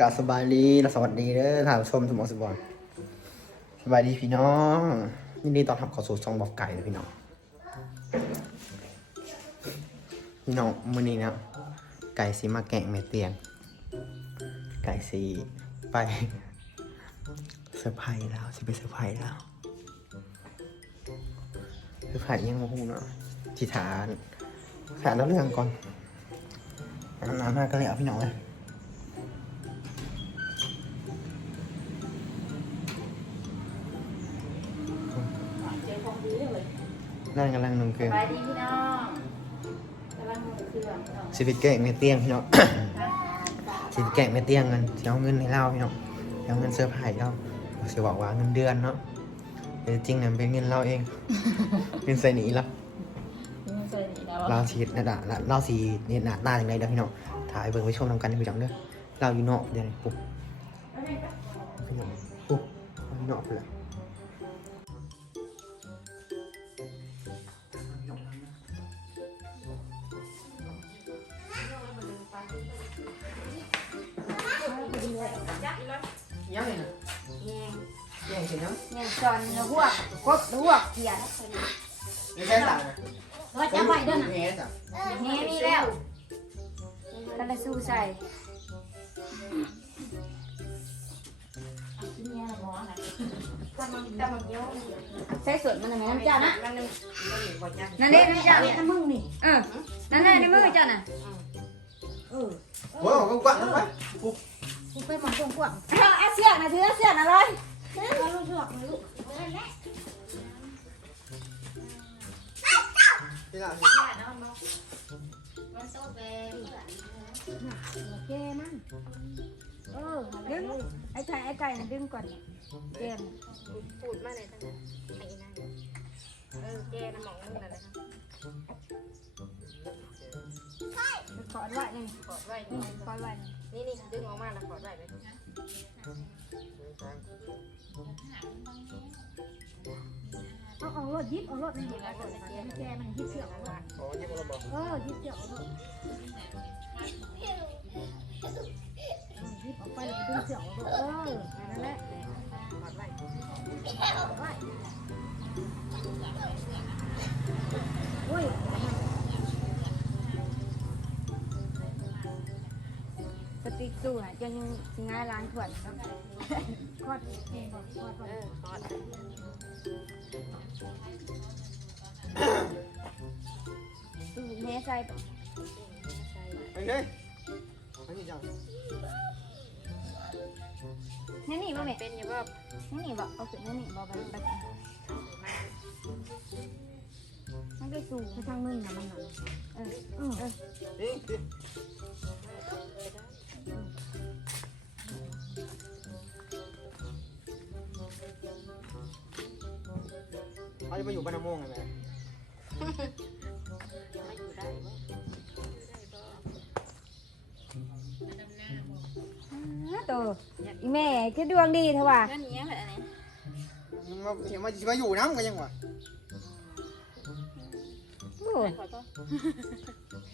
กาสบายดีและสวัสดีเด้อท่านผู้ชมสมองสบอนสบายดีพี่น้องยินดีต้อนรับเข้าสู่ช่องบอกไก่นะพี่น้องพี่น้องมื้อนี้นะไก่สีมาแกงเมเตียง ไก่สีไปเซอร์ไพรส์แล้วสิไปเซอร์ไพรส์แล้วเซอร์ไพรส์ยังโมโหเนาะทิฐานฐานแล้วเรื่องก่อนน้ำน้าก็เลยเอาพี่น้องเลย นั่นกำลังนุ่งเครื่องไปดีพี่น้องกำลังมือเครื่องพี่น้องสิฟิตแกงไม่เตี้ยงพี่น้องสิฟิตแกงไม่เตี้ยงเงินสิเอาเงินให้เล่าพี่น้องสิเอาเงินเสื้อผ้าให้เล่าสิบอกว่าเงินเดือนเนาะแต่จริงๆเนี่ยเป็นเงินเราเองเงินใส่หนีแล้วไม่เคยหนีแล้วเราสีหน้าด่าเราสีเนี่ยหน้าตาอย่างไรเด้อพี่น้องถ่ายเบิ่งไปชมนำกันพี่น้องเด้อเราอยู่นอกเดี๋ยวนี้ปุ๊บพี่น้องปุ๊บเราอยู่นอกไปแล้ว ยังไงนะยังเห็นยังเนี่ยจอนแล้วหัวกบแล้วหัวเขียนไม่ใช่สั่งนะว่าจะไปเด้อนะเฮสอะเฮ้มีแล้วกันละสู้ใส่ใส่ส่วนมันนะแม่น้ำเจ้านะนั่นเองน้ำเจ้าเนี่ยน้ำมึงนี่เออนั่นแหละในมือเจ้าน่ะเออโอ้ยกว้างๆไปปุ๊บ กูไปหมอนกว้างๆเอาเอาเสื้อนะถือเอาเสื้อนะเลยเอาลูกเสือกมาลูกที่ไหนแกมันเออดึงไอ้ไก่ไอ้ไก่น่ะดึงก่อนแกมพูดมาเลยทั้งนั้นไอ้นั่นเออแกน้ำหมองมึงนั่นแหละขอดไว้นี่ขอดไว้นี่นี่ขอดไว้นี่ นี่นี่ดึงออกมาแล้วขอดไว้เลยเอาเอารถยิบเอารถนี่เอารถแกมันยิบเสือกเอารถโอ้ยยังไม่บอกเออยิบเสือกเอารถยิบออกไปแล้วดึงเสือกเอารถเออนั่นแหละขอดไว้อุ้ยสติก ตู้อะจะยังง่ายล้างขวดขวดขวดเออขอดตู้แม่ใส่เฮ้ยเฮ้ยอันนี้จังนี่นี่บ่แม่เป็นอยู่ว่นี่นี่บ่เอาขึ้นนี่นี่บ่ไปไปมันก็สูงไปทางมึงนะมันน่ะเออเออ เออนี่ดิเขาจะไปอยู่บ้านน้ำม่วงไงแม่ไม่อยู่ได้บ่อ่าโตอีแม่คือดวงดีเถอะว่ะนั่นเนี้ยแหละนี่มาเห็นมามาอยู่น้ำกันยังวะโอ้ยขอโทษ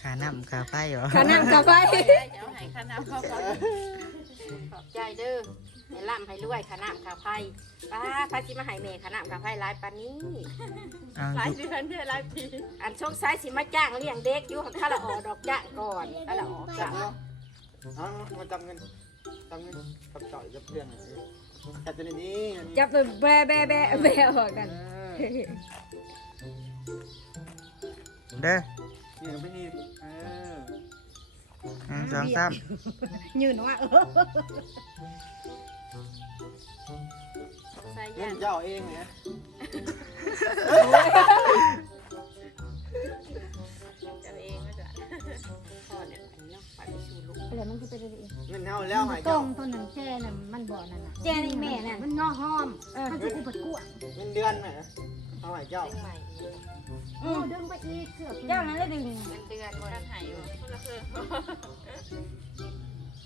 ขาน้ำขาไฟเหรอขนาดกาไฟเดี๋ยวให้ข้าน้ำเข้าไปขอบใจเด้อ ให้ล่ำให้รวยข้าน้ำข้าไผ่ป้าพาจิมาให้เมย์ข้าน้ำข้าไผ่หลายปานนี้เอาหลายเดือนเดือนหลายปีอันช่วงซ้ายสิมาจ้างเลี้ยงเด็กอยู่ข้าละออดอกจ้างก่อนข้าละออกจ้างเอามาจำเงินจำเงินกับจ่อยกับเพื่อนจับตัวนี้จับไปแบะแบะแบะแบะออกกัน เด้อนี่ไม่นี่เออหนึ่งสองสามยืนออกมาเออ ใส่เงิยานเจ้าเองไงเจ้าเองนะจ๊ะพ่อเนี่ยอันนี้เนาะปัดชูลูกแล้วมันก็ไปได้ดีเงินเท่าแล้วหายกล้เจ้าองตัวนั้นแช่น่ะมันบ่อนั่นน่ะแช่นี่แม่น่ะมันงอหอมเออมันจะอุปกวงเงินเดือนไหมเอาหายเจ้าเรื่องใหม่อือดึงไปอีกเสือกเจ้านั้นได้ดึงเงินเดือนวันหายอยู่ก็คือ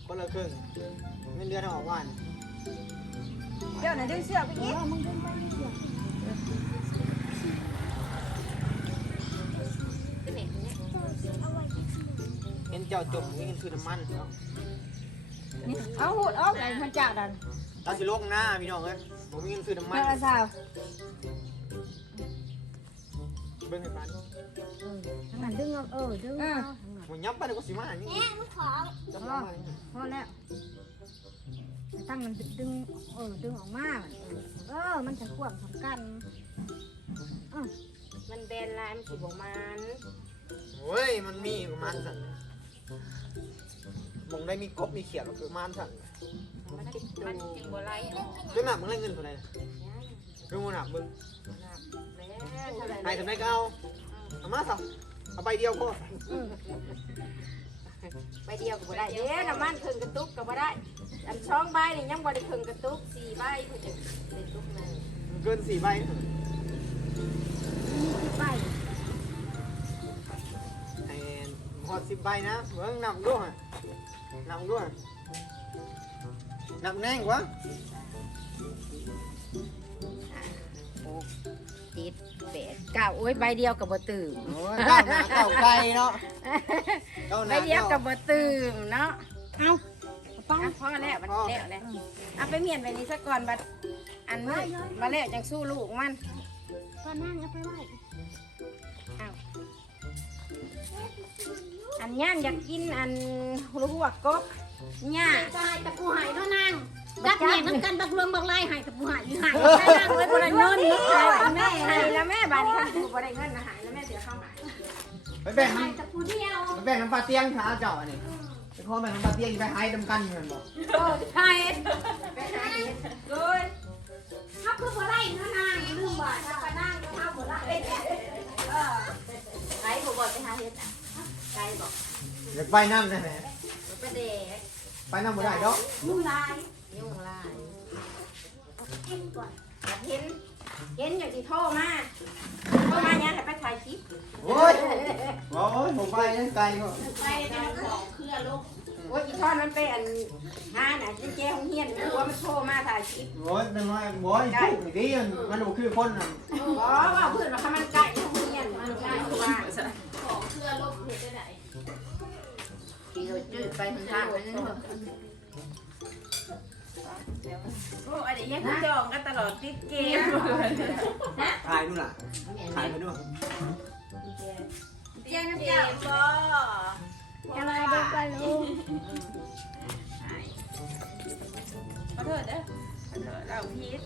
คนละครึ่งเงินเดือนออกวันเจ้าน่ะดึงเสือกไปอีกมึงดึงไปอีกเสือกเป็นเด็กเนี่ยเงินเจ้าจบเงินคือน้ำมันเนาะนี่เอาหูดออกไหนมันจ่าดันเราสิลงหน้าพี่น้องเอ้ยผมมีเงินซื้อน้ำมันเจ้าละสาวเบิ่งให้ปานมันดึงเอาเออดึงเอา มันยับไปเดี๋ยวก็สิมาอันนี้จับมาอันนี้พอแล้วตั้งมันดึงเออดึงออกมาเออมันจะควบสำคัญมันแบนลายมันสิบ่มันโอ้ยมันมีประมาณสั่นมองได้มีกบมีเขียดก็คือประมาณสั่นมันติดตัวมันจึงบ่ไหลออกด้วยหนักมึงได้เงินเท่าไหร่ดูหนักมึงแล้วเท่าไหร่ไหนทำไมก็เอาเอามาสับ เอาใบเดียวพอใบเดียวก็บ่ได้เด้น้ำมันครึ่งกระตุกก็บ่ได้อันช่องใบนี่ยังบ่ได้ครึ่งกระตุกสี่ใบเพิ่นจะได้ตุกหนึงมันเกินสี่ใบไปไอ้พอสิบใบนะเบิ่งนำด้วยนำด้วยนำแน่งวะหก เจ็ดแปดเก้าโอ้ยใบเดียวก็บ่ตื่มโอ้ยเก้าหน้าเก้าไกลเนาะเก้าหใบน้าเดียวเก้าก็บ่ตื่มเนาะเอาปังอะพอแล้วมันแล้วแล้วเอาไปเมียนไปนี้ซะก่อนบัดอันนี้มาแล้วจังสู้ลูกมันก็นั่งเอาไปไว้อันย่านอยากกินอันรู้ว่ากบย่าจะให้ตะปูหายเนาะนางจักแม่น้ำกันบักรวงบักไล่หายตะปูหายหายได้นางไว้บ่ได้เงินนะแม่ ให้แล้วแม่บาดนี้คันกูบ่ได้เงินนะหายแล้วแม่เสียเข้าหายไปแบ่งหายตะปูเดียวไปแบ่งน้ำปลาเตี้ยงขาเจาะนี่ไปขอแบ่งน้ำปลาเตี้ยงไปหายดำกันเงินบ่โอ้ใช่ไปหาเห็ดเลยถ้าคือบ่ไล่เนาะนางลืมบ่ถ้าไปนั่งก็ทำบ่ไล่ไก่บ่บ่ไปหาเห็ดอะไก่บอกเดี๋ยวไปน้ำนั่นแหละไปเด็กไปน้ำบ่ได้ดอกยุ่งลายยุ่งลายกินก่อนอยากเห็น เห็นอย่างที่โทรมาโทรมาเนี่ยให้ไปถ่ายคลิปโอ้ยโอ้ยผมไปนั่นไกลก็ไปเป็นของเครือลูกโอ้ยอีทอนมันไปอันหาน่ะเจ๊ของเฮียนหัวมันโทรมาถ่ายคลิปโอ้ยเป็นไรโอ้ยถูกอีกทีมันดูคือคนน่ะบอกว่าเพื่อนว่าเขามันไก่ของเฮียนมันไก่ว่าของเครือลบเห็ดได้ไหนปีเราจืดไปทางทางนั้นเถอะ โอ้อันนี้ยังจองกันตลอดติดเกมถ่ายนู่นล่ะถ่ายไปด้วยเจ๊น้ำเจ้าบ่อะไรดูไปลูกขอโทษเด้อขอโทษเราพีช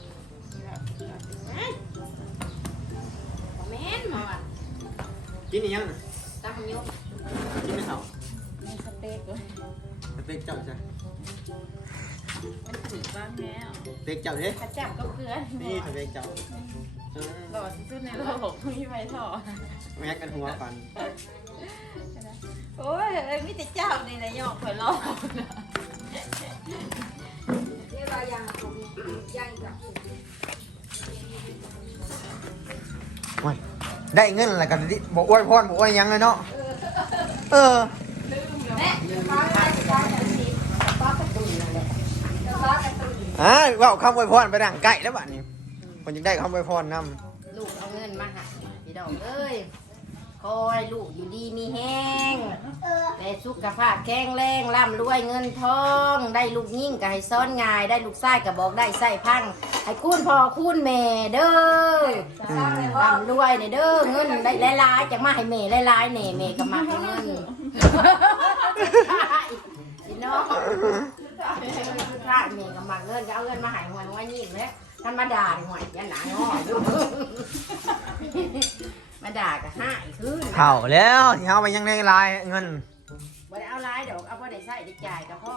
แม่นมาว่ะกินอีกยังน่ะตั้งยกกินไม่เท่ามีสเต็กเลยสเต็กเจ้าจ้ะมัน ถือบ้างแล้วสเต็กเจ้าเด้กระจับก็เกลือนี่สเต็กเจ้าเออหล่อที่สุดในโลกมีไฟถอแม็กกันหัวฟันโอ้ยมีแต่เจ้านี่นะยอกข่อยรอเรียกว่ายางตรงนี้ยางกับโอ้ยได้เงินอะไรกันดิบอกอวยพรบอกอวยหยังเลยเนาะเออ แม่ฟ้าฟ้าฟ้าจะสีฟ้ากระตุ้นนั่นแหละฟ้ากระตุ้น อ่าเว่าคำอวยพรไปดังไก่แล้วบ้านี้คนยังได้คำอวยพรนำลูกเอาเงินมาให้พี่ดอกเอ้ย คอยลูกอยู่ดีมีแห้งแต่สุขภาพแข็งแรงร่ำรวยเงินทอง ได้ลูกยิ่งก็ให้ซ้อนง่าย ได้ลูกไส้ก็บอกได้ไส้พัง ให้คุณพ่อคุณแม่เด้อร่ำรวยเนี่ยเด้อ เงินได้หลายๆจากมาให้แม่หลายๆแน่แม่ก็มาให้เงินพี่น้อง ถ้าม่ก็มาเงินก็เอาเงินมาให้หวยหวยยิ่งเลยท่านมาด่าหวยยันหนาง้ออยู่มาด่าก็หายขึ้นเข่าแล้วที่เขาไปยังได้ลายเงินบ่ได้เอาหลายดอกเอาบ่ได้ใส่ได้จ่ายก็พอ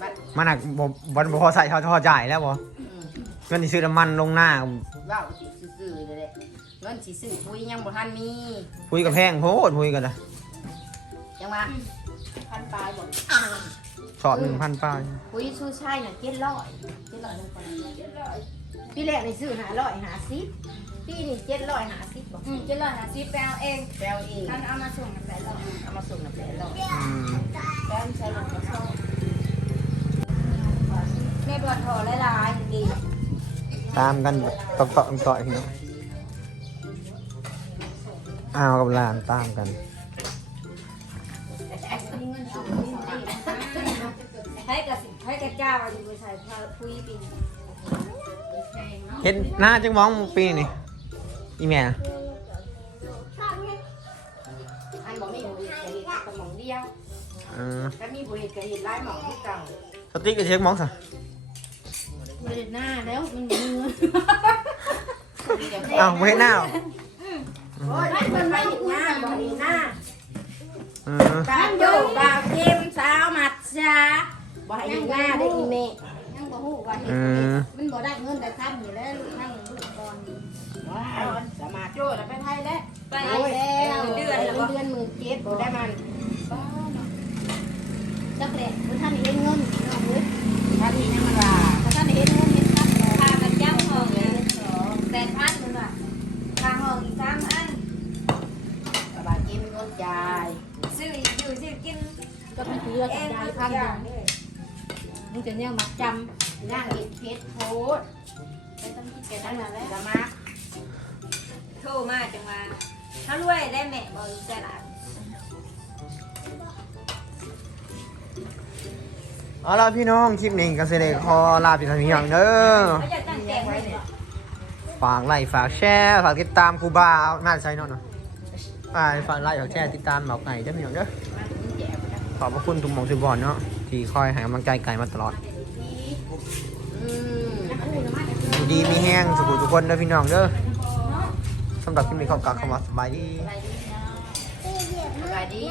บัดมันหนักบวันพอใส่ทอทอจ่ายแล้วบ่อืม เงินที่ซื้อน้ำมันลงหน้าว่าวสิซื่อๆเลยเงินสิซื้อปุ๋ยยังบ่ทันมีคุยกับแพงโพดคุยกันนะยังว่าพันปลายบ่ สอดหนึ่งพันป้ายปุ๋ยชูชัยน่ะ700 700นึงคน700ปีแรกนี่ซื้อ550ปีนี้750บ่อืมจะเลยนะซีแปลเองแปลเองท่านเอามาส่งกันไปแล้วเอามาส่งน่ะแปลร้อยอืมแปลใช้รถมาส่งแม่บวชถอหลายๆดี ตามกันต่อต่อต่ออีกเนาะอ้าวกับหลานตามกัน สิให้กับเจ้าอยู่บริษัทพาพุยปีนเห็นหน้าจังมองปีนี่อีแม่อันบอกไม่บุเห็ดกะเห็ดกระหม่องเดียวเออถ้ามีบุเห็ดกะเห็ดหลายหม่องที่เก่าสติ๊กกับเช็คมองซะบุเห็ดหน้าแล้วมันมีเงินอ้าวไม่เห็นหน้าเหรอโอ้ยมันไปเห็ดหน้าบ่เห็ดหน้าเออการโยกบ่าวเกมสาวหมัดจ้า บ่ให้เห็ดหน้าได้อีเมะยังบ่ฮู้ว่าเออมันบ่ได้เงินแต่ค่ำอยู่แล้วลูกนั่งลูกก่อนว้าวสมาโจ้แล้วไปไทยแล้วไปแล้วเดือนแล้วบ่เดือนหมื่นเจ็ดบ่ได้มันจักแหละบ่ทันได้เห็นเงินน้องเอ้ย ท่านนี้ยังมันว่า บ่ทันได้เห็นเงินเห็นค่ำค่ากันจ้างห้องแล้ว8,000นึงว่ะค่าห้องอีก3อัน สบายกินเงินจ่าย ซื้ออยู่ซื้อกิน ก็เป็นเพื่อ เอ สัญ ง ญา ทุก พัน อย่าง มึงจะเนี่ยมัดจำนั่งเห็ดเพชรโพดไม่ต้องคิดกันนั่นแหละจะมาโทรมาจังว่าถ้ารวยได้แม่บ่รู้จักหลานเอาล่ะพี่น้องคลิปนี้ก็เสได็จคอลาพี่น้องอย่างเด้อเขาจะตั้งแต่งไว้เนี่ยฝากไลค์ฝากแชร์ฝากติดตามครูบาน่าจะใช่เนาะเนาะอ่าฝากไลค์ฝากแชร์ติดตามบอกไก่เด้อพี่น้องเด้อมึงแจกไปนะขอบพระคุณทุกหมองทุกบอลเนาะ ที่คอยให้กำลังใจไก่มาตลอดอืมอยู่ดีมีแห้งสุขุทุกคนเด้อพี่น้องเด้อสำหรับคลิปนี้ขอกล่าวคำว่าสบายดี สบายดี